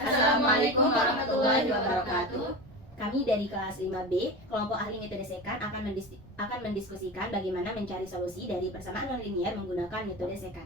Assalamualaikum warahmatullahi wabarakatuh. Kami dari kelas 5B, kelompok ahli metode sekan akan mendiskusikan bagaimana mencari solusi dari persamaan nonlinier menggunakan metode sekan.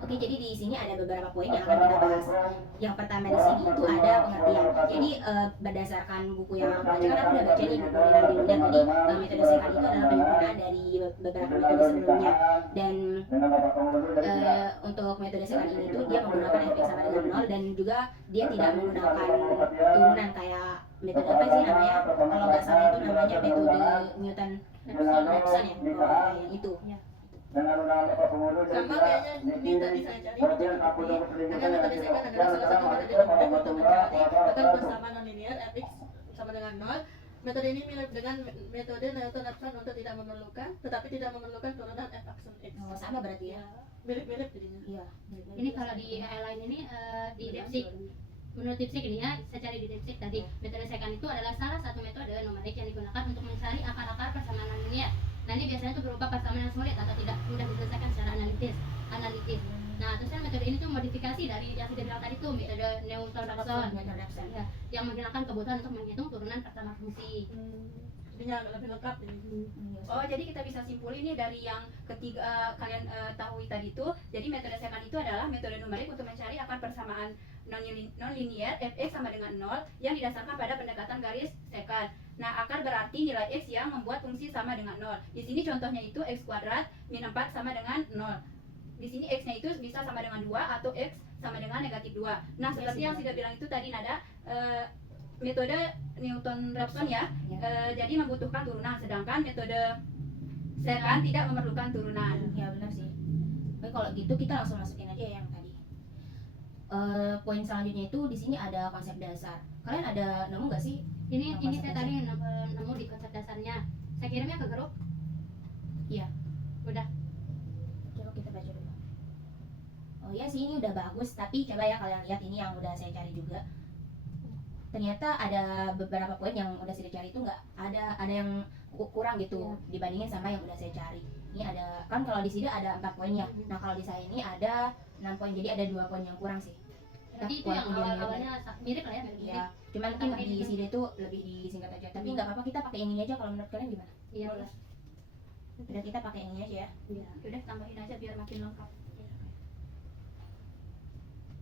Oke, jadi di sini ada beberapa poin yang akan kita bahas. Yang pertama di sini itu ada pengertian. Jadi berdasarkan buku yang aku baca, kan aku udah baca nih buku Rinaldi Muda tadi, metode sekan itu adalah penyempurnaan dari beberapa metode sebelumnya. Dan untuk metode sekan ini tuh dia menggunakan efek sama dengan nol, dan juga dia tidak menggunakan turunan kayak metode apa sih namanya, kalau nggak salah itu namanya metode Newton-Raphson ya, yang itu. Sama kayaknya ini tadi saya cari karena metode sekan adalah salah satu metode termudah untuk mencari akan persamaan nonlinear fx sama dengan 0. Metode ini mirip dengan metode Newton-Raphson untuk tidak memerlukan turunan f aksen x. Oh, sama berarti ya? Mirip-mirip jadinya. Iya. Ini kalau di airline ini di Leipzig, menurut Leipzig ini ya, saya cari di Leipzig tadi, metode sekan itu adalah salah satu metode numerik yang digunakan untuk mencari akar-akar persamaan nonlinear. Nah, ini biasanya itu berupa persamaan yang sulit atau tidak mudah diselesaikan secara analitis. Nah, terus kan metode ini tuh modifikasi dari yang sudah bilang tadi tuh, metode Newton-Raphson. Ya, yang menggunakan kebutuhan untuk menghitung turunan persamaan fungsi. Jadinya lebih lengkap ini. Oh, jadi kita bisa simpulin nih dari yang ketiga kalian tahu tadi itu. Jadi metode sekan itu adalah metode numerik untuk mencari akar persamaan nonlinear fx sama dengan 0 yang didasarkan pada pendekatan garis sekan. Nah, akar berarti nilai x yang membuat fungsi sama dengan 0. Di sini contohnya itu x kuadrat min 4 sama dengan 0. Di sini x-nya itu bisa sama dengan 2 atau x sama dengan negatif 2. Nah, seperti yang sudah bilang itu tadi Nada, metode Newton-Raphson ya, jadi membutuhkan turunan, sedangkan metode sekan tidak memerlukan turunan. Ya benar sih. Oke, kalau gitu kita langsung masukin aja yang tadi. Poin selanjutnya itu di sini ada konsep dasar. Kalian ada nemu nggak sih? Ini saya tadi nemu di konsep dasarnya. Saya kirimnya ke grup. Iya. Udah. Coba kita baca dulu. Oh iya sih, ini udah bagus, tapi coba ya kalian lihat ini yang udah saya cari juga. Ternyata ada beberapa poin yang udah saya cari itu nggak ada yang kurang gitu dibandingin sama yang udah saya cari. Ini ada, kan kalau di sini ada 4 poin ya. Nah, kalau di saya ini ada 6 poin, jadi ada 2 poin yang kurang sih. Berarti itu yang awalnya mirip lah ya, mirip. Iya, cuman mungkin di sini tuh lebih disingkat aja. Tapi nggak apa-apa, kita pakai yang ini aja. Kalau menurut kalian gimana? Iya, boleh. Udah, kita pakai yang ini aja ya. Iya. Udah tambahin aja biar makin lengkap.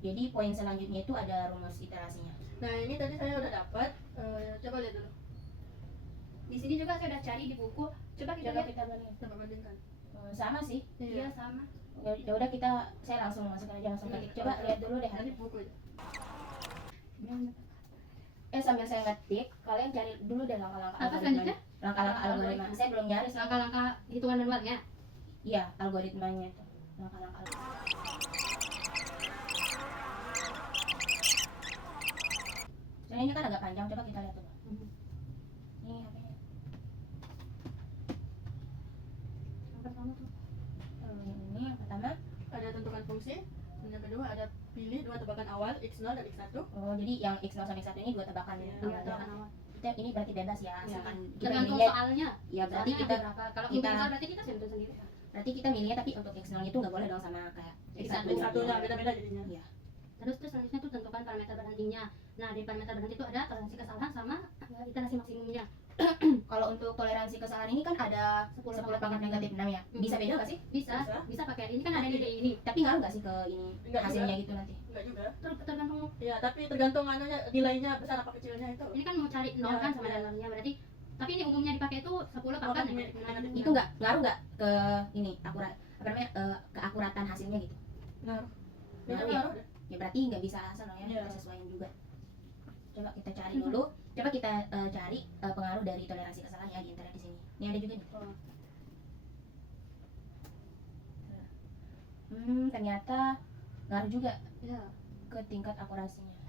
Jadi poin selanjutnya itu ada rumus iterasinya. Nah, ini tadi saya udah dapat. Coba lihat dulu. Di sini juga saya udah cari di buku. Coba kita lihat. Coba bandingkan. Sama sih. Iya, sama. Ya udah, saya langsung masukkan aja, langsung ketik. Coba lihat dulu deh. Tadi buku aja. Sambil saya ngetik, kalian cari dulu deh langkah-langkah Apa selanjutnya? Langkah-langkah algoritma. Saya belum nyari sih. Langkah-langkah hitungan manualnya. Iya, algoritmanya tuh. Langkah-langkah. Soalnya ini kan agak panjang, coba kita lihat dulu. Ini HP-nya. Yang pertama tuh. Ini yang pertama. Ada tentukan fungsi. Yang kedua ada pilih 2 tebakan awal x0 dan x1. Oh, jadi yang x0 sampai x1 ini 2 tebakan. Iya, Tebakan awal. Ini berarti bebas ya. Asalkan kita Tergantung milih. soalnya. Ya, berarti Soalnya kita ada berapa? Kalau integral berarti kita sendiri sendiri. berarti kita milihnya, tapi untuk x0 itu nggak boleh dong sama kayak X1. X1-nya beda-beda jadinya. Iya. Terus selanjutnya tuh tentukan parameter berhentinya. Nah, di parameter berhenti itu ada toleransi kesalahan sama iterasi maksimumnya. Kalau untuk toleransi kesalahan ini kan ada 10 pangkat negatif 6 ya. Bisa beda nggak sih? Bisa pakai ini kan ada di ini. Tapi ngaruh nggak sih ke ini Enggak hasilnya gitu nanti? Enggak juga. Tergantung. Ya, tapi tergantung anunya, nilainya besar apa kecilnya itu. Ini kan mau cari nol kan sama dengan nolnya, berarti. Tapi ini umumnya dipakai itu 10 pangkat negatif 6. Itu nggak ngaruh nggak ke ini keakuratan hasilnya gitu? Ngaruh. Ngaruh ya? Ya berarti nggak bisa asal dong ya, Iya. kita sesuaiin juga. Coba kita cari dulu. Coba kita cari pengaruh dari toleransi kesalahan ya di internet di sini. Ini ada juga nih. Ternyata ngaruh juga Ya. ke tingkat akurasinya.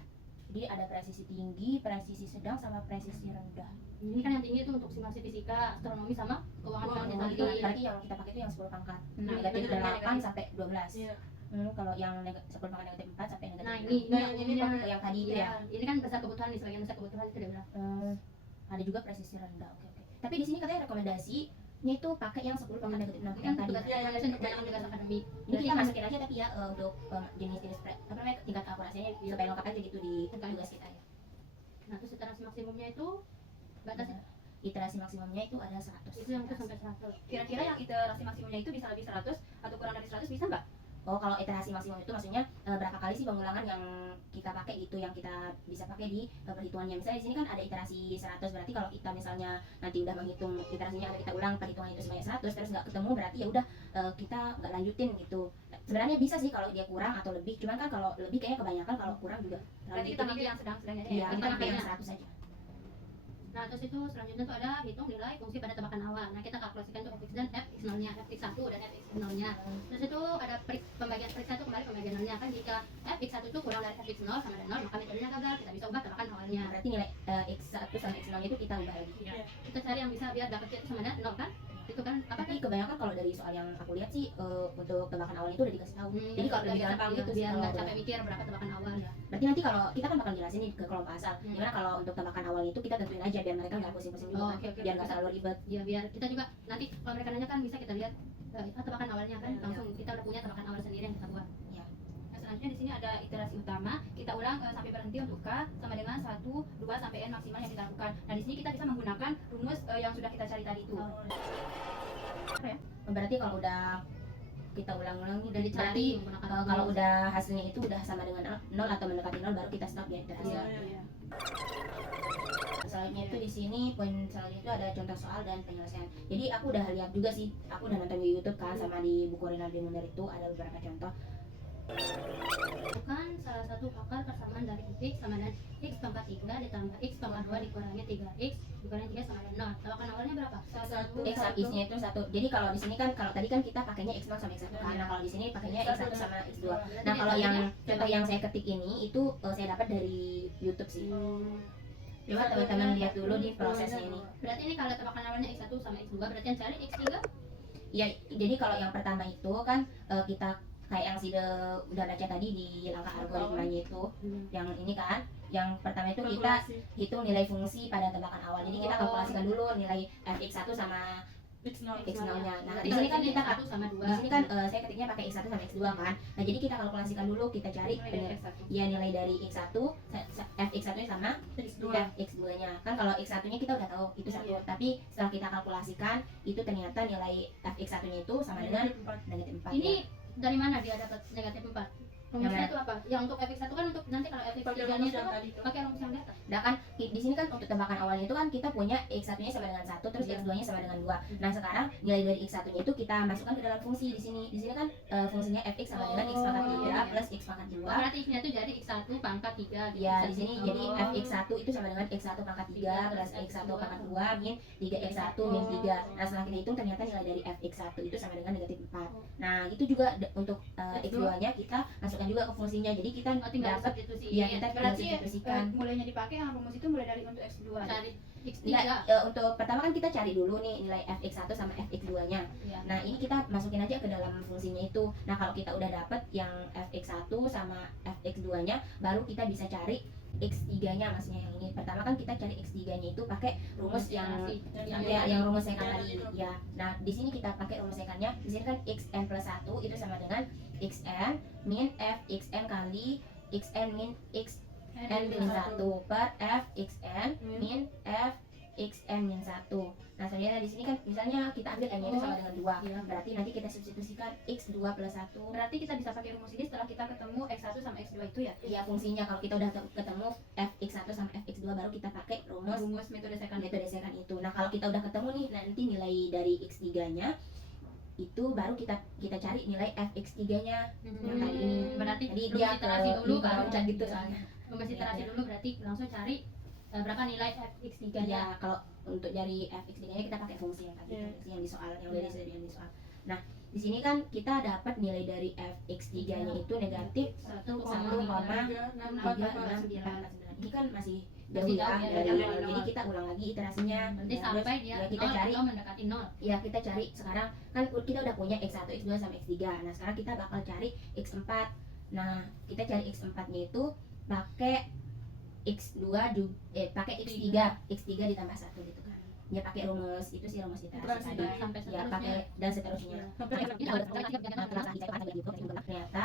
Jadi ada presisi tinggi, presisi sedang, sama presisi rendah. Ini kan yang tinggi itu untuk simulasi fisika, astronomi sama keuangan Keuangan. kuantitatif. Berarti yang kita pakai itu yang 10 pangkat. Nah, Negatif itu 8 negatif. sampai 12. Iya. Kalau yang 10 pangkat negatif 4 sampai negatif Nah, 6. ini yang tadi itu ya. Ini kan besar kebutuhan nih, sebagian besar kebutuhan itu dia bilang. Ada juga presisi rendah. Oke. Tapi di sini katanya rekomendasi nya itu pakai yang 10 pangkat negatif 6 yang tadi. tugas evaluasi untuk tugas akademik. Ini kita masukin aja tapi ya untuk jenis-jenis apa namanya tingkat akurasinya supaya lengkap aja gitu di tugas kita ya. Nah, terus iterasi maksimumnya itu batasnya Iterasi maksimumnya itu ada 100. itu yang ke sampai 100. Kira-kira yang iterasi maksimumnya itu bisa lebih 100 atau kurang dari 100 bisa nggak? Oh, kalau iterasi maksimum itu maksudnya berapa kali sih pengulangan yang kita pakai gitu, yang kita bisa pakai di perhitungannya. Misalnya di sini kan ada iterasi 100, berarti kalau kita misalnya nanti udah menghitung iterasinya, ada kita ulang perhitungan itu sebanyak 100 terus nggak ketemu, berarti ya udah kita nggak lanjutin gitu. Sebenarnya bisa sih kalau dia kurang atau lebih, cuman kan kalau lebih kayaknya kebanyakan, kalau kurang juga Berarti kita pakai yang sedang-sedangnya iya, kita kita pakai yang pakai 100 saja. Nah, terus itu selanjutnya tuh ada hitung nilai fungsi pada tebakan awal. Nah, kita kalkulasikan tuh fx dan fx0-nya, fx1 dan fx0-nya. Terus itu ada pembagian periksa itu kembali pembagian nolnya kan, jika fx1 itu kurang dari fx0 sama dengan 0, maka metodenya gagal, kita bisa ubah tebakan awalnya. Berarti nilai x1 sama x0 itu kita ubah lagi. Kita cari yang bisa biar dapetnya itu sama dengan 0 kan? Itu kan apa Tapi kebanyakan kalau dari soal yang aku lihat sih untuk tebakan awalnya itu udah dikasih tahu. Jadi kalau lebih gampang gitu sih biar kalau nggak udah. capek mikir berapa tebakan awal ya. Berarti nanti kalau kita kan bakal jelasin nih ke kelompok asal. Gimana kalau untuk tebakan awal itu kita tentuin aja biar mereka nggak pusing-pusing juga Oh, kan. oke. Biar nggak terlalu ribet. Ya biar kita juga nanti kalau mereka nanya kan bisa kita lihat tebakan awalnya kan, langsung kita udah punya tebakan awal sendiri yang kita buat. Nah, selanjutnya di sini ada iterasi utama. Kita ulang sampai berhenti untuk K sama dengan 1, 2 sampai N maksimal yang kita lakukan. Nah, di sini kita bisa menggunakan rumus yang sudah kita cari tadi itu. Berarti kalau udah kita ulang-ulang nih, Udah berarti dicari menggunakan kalau rumus. udah hasilnya itu udah sama dengan 0 atau mendekati 0 baru kita stop ya iterasi. Iya. Selanjutnya itu di sini poin selanjutnya itu ada contoh soal dan penyelesaian. Jadi aku udah lihat juga sih, aku udah nonton di YouTube kan, sama di buku Rinaldi Munir itu ada beberapa contoh. Bukan salah satu akar persamaan dari x sama dengan x pangkat 3 ditambah x pangkat 2 dikurangi 3x dikurangi 3 sama dengan 0. Tebakan awalnya berapa? X nya itu 1. Jadi kalau di sini kan, kalau tadi kan kita pakainya x0 sama x1 kan. Nah, kalau di sini pakainya x1 sama x2. Nah, kalau yang contoh yang saya ketik ini itu saya dapat dari YouTube sih. Coba teman-teman lihat dulu di prosesnya ini. Berarti ini kalau tebakan awalnya x1 sama x2 berarti yang cari x3? Ya, jadi kalau yang pertama itu kan kita kayak yang udah baca tadi di langkah algoritmanya itu, yang ini kan, yang pertama itu kita hitung nilai fungsi pada tebakan awal. Jadi kita kalkulasikan dulu nilai fx1 sama x0-nya. Nah, di sini kan kita 1 sama 2. di sini kan saya ketiknya pakai x1 sama x2 kan. Nah, jadi kita kalkulasikan dulu, kita cari ya nilai dari x1 fx1-nya sama fx2-nya. Kan kalau x1-nya kita udah tahu itu 1, tapi setelah kita kalkulasikan itu ternyata nilai fx1-nya itu sama dengan negatif 4. Ini dari mana dia dapat negatif 4? Rumusnya itu apa? Yang untuk fx1 kan untuk nanti kalau fx3-nya itu kan pakai rumus yang di atas. Nah kan di sini kan untuk tebakan awalnya itu kan kita punya x1-nya sama dengan 1, terus x2-nya sama dengan 2. Nah, sekarang nilai dari x1-nya itu kita masukkan ke dalam fungsi di sini. Di sini kan fungsinya fx sama dengan x pangkat 3 plus x pangkat 2. Berarti x-nya itu jadi x1 pangkat 3 gitu. Ya, di sini jadi fx1 itu sama dengan x1 pangkat 3 plus x1 pangkat 2 min 3x1 min 3. Nah, setelah kita hitung ternyata nilai dari fx1 itu sama dengan negatif 4. Nah, itu juga untuk x2-nya kita masukkan juga ke fungsinya. Jadi kita dapat ya kita Berarti substitusikan. mulainya dipakai yang rumus itu mulai dari untuk x2. Cari x3. Nah, untuk pertama kan kita cari dulu nih nilai fx1 sama fx2-nya. Iya. Nah, ini kita masukin aja ke dalam fungsinya itu. Nah, kalau kita udah dapet yang fx1 sama fx2-nya, baru kita bisa cari x3-nya, maksudnya yang ini. Pertama kan kita cari x3-nya itu pakai rumus yang rumus sekan tadi ya. Nah, di sini kita pakai rumus sekannya. Di sini kan xn plus 1 itu sama dengan xn min fxn kali xn min xn min 1 per fxn min fxn min 1. Nah, sebenarnya di sini kan misalnya kita ambil n-nya itu sama dengan 2. Iya. Berarti nanti kita substitusikan x2 plus 1. Berarti kita bisa pakai rumus ini setelah kita ketemu x1 sama x2 itu ya. Ya, fungsinya kalau kita udah ketemu fx1 sama fx2 baru kita pakai rumus Metode second. metode sekan itu. Nah, kalau kita udah ketemu nih nanti nilai dari x3-nya itu baru kita cari nilai fx3-nya yang tadi ini. Berarti Jadi rumus dia iterasi dulu baru loncat gitu soalnya. rumus iterasi dulu berarti langsung cari berapa nilai fx3-nya. Ya, kalau untuk dari fx3-nya kita pakai fungsi yang tadi, fungsi yang di soal, yang udah disediakan di soal. Nah, di sini kan kita dapat nilai dari fx3-nya itu negatif 1,36689. Ini kan masih jauh ya dari nol. Jadi kita ulang lagi iterasinya. Nanti Terus, sampai dia ya, kita 0 cari atau mendekati 0. ya kita cari sekarang kan kita udah punya x1, x2 sama x3. Nah, sekarang kita bakal cari x4. Nah, kita cari x4-nya itu pakai x2 pakai x3 ditambah 1 gitu kan. dia pakai rumus itu sih, rumus iterasi Iterasi tadi sampai ya, pakai dan seterusnya. Sampai Ternyata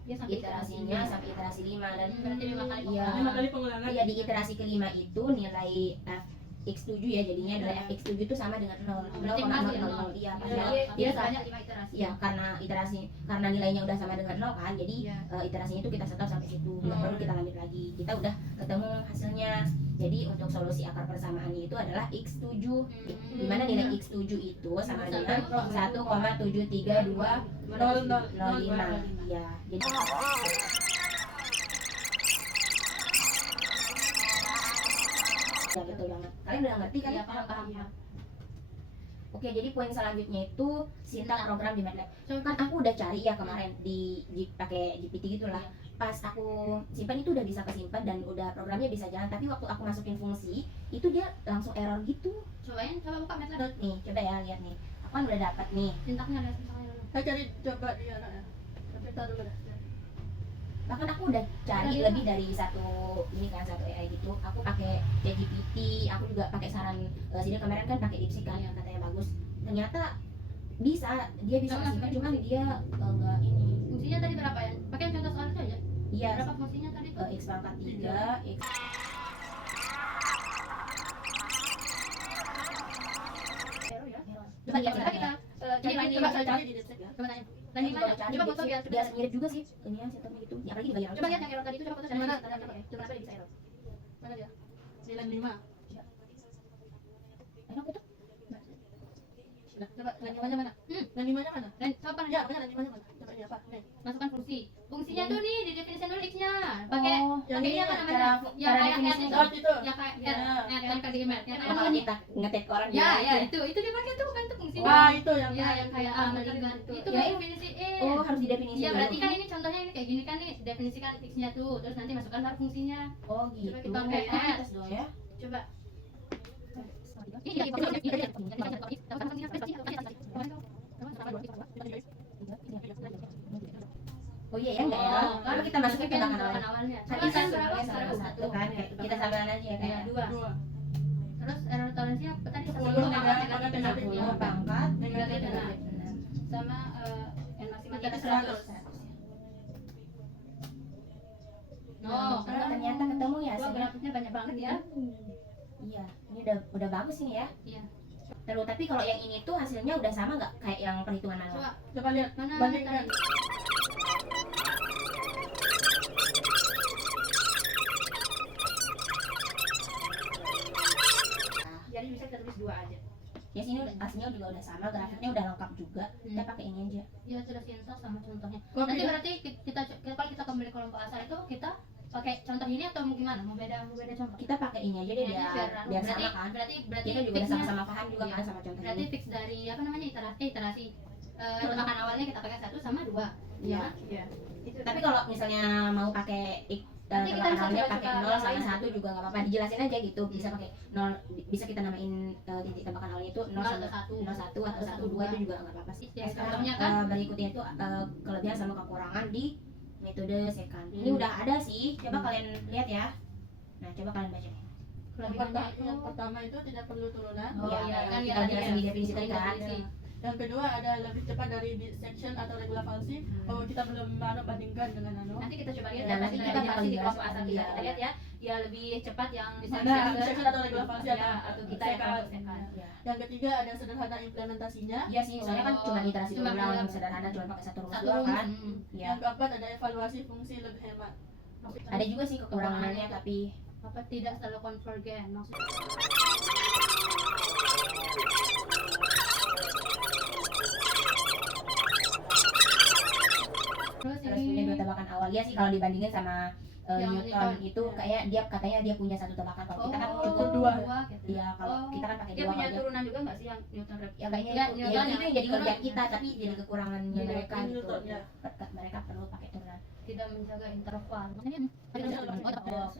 Dia sampai iterasinya sampai iterasi 5 dan Berarti 5 kali Iya. 5 kali pengulangan. iya di iterasi kelima itu nilai fx7 ya, jadinya nilai fx7 itu sama dengan 0. Berarti pas ya, 0,000. Iya, pas Iya. ya. dia Iya, banyak 5 iterasi. Iya, karena nilainya udah sama dengan 0 kan, jadi Iya. iterasinya itu kita stop sampai situ, nggak perlu kita lanjut lagi. Kita udah ketemu hasilnya. Jadi untuk solusi akar persamaannya itu adalah x7, di mana nilai x7 itu sama dengan 1,732005. Ya, jadi ya betul banget. Kalian udah ngerti kan? Iya, paham. Oke, jadi poin selanjutnya itu sintak program di MATLAB. Kan aku udah cari ya kemarin di pakai GPT gitulah. Pas aku simpan itu udah bisa kesimpan dan udah programnya bisa jalan, tapi waktu aku masukin fungsi itu dia langsung error gitu. Coba buka MATLAB. Nih, coba ya lihat nih. Aku kan udah dapat nih. Sintaknya ada sintaknya dulu. Saya cari coba dia anaknya. Tapi tar dulu dah. Bahkan aku udah cari lebih dari satu AI gitu. Aku pakai ChatGPT, aku juga pakai saran Sida kemarin kan pakai DeepSeek kan, katanya bagus. Ternyata dia bisa kesimpan, cuman dia enggak ini. Fungsinya tadi berapa ya? Pakai yang contoh soal itu aja. Iya, Berapa fungsinya tadi? x pangkat 3, x Coba ya, kita Jadi ini Coba saya cari di DeepSeek ya. coba tanya. Dan di mana? Coba foto biar biar mirip juga sih ini ya sistemnya gitu. Ya, apalagi di bagian Coba lihat yang error tadi itu, coba foto Yang mana? coba ya. Coba kenapa dia bisa error? Mana dia? Di line 5. enak itu. Nah, coba line 5-nya mana? Line 5-nya mana? Dan coba Ya, mana line 5-nya mana? Coba ini apa? Nih. masukkan fungsi. Fungsinya tuh nih di definisikan dulu x-nya. Pakai yang pakai ini apa namanya? cara Yang kayak definisi itu. Oh, itu. Ya kayak Ya. yang kayak gimana? Yang Kalau apa? kita ngetek ke orang Ya, gimana? itu dipakai tuh kan itu fungsinya. Wah, itu yang Ya, yang kayak melihat itu Ya, kan definisi Oh, harus didefinisi Iya, dulu. berarti kan ini contohnya ini kayak gini kan nih, definisikan x-nya tuh, terus nanti masukkan ntar fungsinya. Oh gitu. Coba kita pakai Kan R. tes dulu ya. Coba. Oh iya ya enggak ya? Kalau kita masukin ke tangan awal. awalnya. Kan Coba bisa kan berapa? sebagai satu kan, kayak kita samakan aja ya kayak 2. 2. Terus error toleransinya apa tadi? 10 10 pangkat negatif. 10 pangkat Negatif Negatif. 6. sama n maksimal Negatif 100. 100. Oh, ternyata ketemu ya Wah, hasilnya. grafiknya banyak banget ya. Iya, ini udah bagus ini ya. Iya. Terus tapi kalau yang ini tuh hasilnya udah sama nggak kayak yang perhitungan manual? Coba Coba lihat. mana Bandingkan. tadi? Jadi bisa kita tulis 2 aja. Ya sini hasilnya juga udah sama, grafiknya udah lengkap juga. Kita pakai ini aja. Ya sudah sintas sama contohnya. Kok Nanti beda? berarti kalau kita kembali kelompok asal itu kita pakai contoh ini atau gimana? Mau beda contoh? Kita pakai ini aja deh Ini biar berarti sama kan. berarti Kita juga udah fixnya- sama-sama paham juga Iya. kan sama contohnya. berarti fix dari apa namanya iterasi tebakan awalnya kita pakai 1 sama 2. Iya. Iya. Itu Tapi kalau misalnya mau pakai Nanti kita bisa tebakanannya coba-coba pakai 0 sama lain. 1 juga nggak apa-apa, dijelasin aja gitu. Bisa pakai 0, bisa kita namain titik tebakan awalnya itu 0 sama 1 atau 1 2 itu juga nggak apa-apa sih. Ya, Nah, sekarang contohnya kan? berikutnya itu kelebihan sama kekurangan di metode secant. Ini udah ada sih. Coba kalian lihat ya. Nah, coba kalian baca. Kelebihannya itu Yang pertama itu tidak perlu turunan. Oh, Iya, iya, kan kita ya tadi jelasin ya. di definisi tadi kan. Definisi. Yang kedua ada lebih cepat dari dissection atau regula falsi. Oh, kita belum bandingkan dengan nanti kita coba lihat Nah, ya, nanti kita kita pasti paling di kelompok jelas asal akan kita dia. lihat ya, dia lebih cepat yang mana dissection atau regula falsi atau kita yang kelompok second. Ya. Yang ketiga ada sederhana implementasinya. Iya sih, soalnya kan cuma iterasi Cuma ulang ulang. sederhana, cuma pakai satu rumus Satu doang rumus. kan. Ya. Yang keempat ada evaluasi fungsi lebih hemat. Ada juga sih kekurangannya tapi apa tidak selalu konvergen maksudnya. Terus harus punya dua tebakan awal ya sih kalau dibandingin sama Yang Newton Newton. itu kayak dia katanya dia punya satu tebakan, kalau kita kan cukup dua. gitu. Iya, kalau Oh. kita kan pakai Dia dua punya kalau dia- turunan juga nggak sih yang Newton rep? ya kayaknya Ya, itu, Newton itu yang yang jadi turun. kelebihan kita tapi jadi kekurangannya Iya, mereka gitu. Newton, ya. Mereka perlu pakai turunan. Tidak menjaga interval. Maksudnya Oh,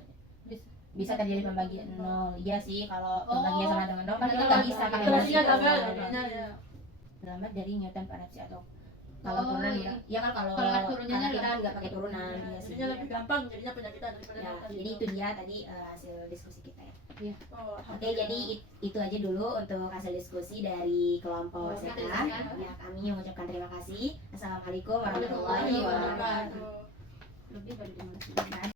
bisa terjadi pembagian nol. Iya sih, kalau Oh. pembagian sama dengan nol kan kita Betul. nggak bisa pakai Iterasinya masih gagal. nol. artinya ya. Terlambat dari Newton parapsi atau Kalau Oh, turunan iya. enggak. Ya kan kalau Kalau turunannya karena kita lebih- nggak pakai turunan. Nah, Iya sih. jadinya lebih gampang jadinya penyakitan daripada Ya, yang tadi. jadi itu dia tadi hasil diskusi kita ya. Oh, Oke, jadi itu aja dulu untuk hasil diskusi dari kelompok Kelompok SEKA. SEKA. Ya, kami mengucapkan terima kasih. Assalamualaikum warahmatullahi warahmatullahi wabarakatuh. wabarakatuh. lebih dari 15 menit.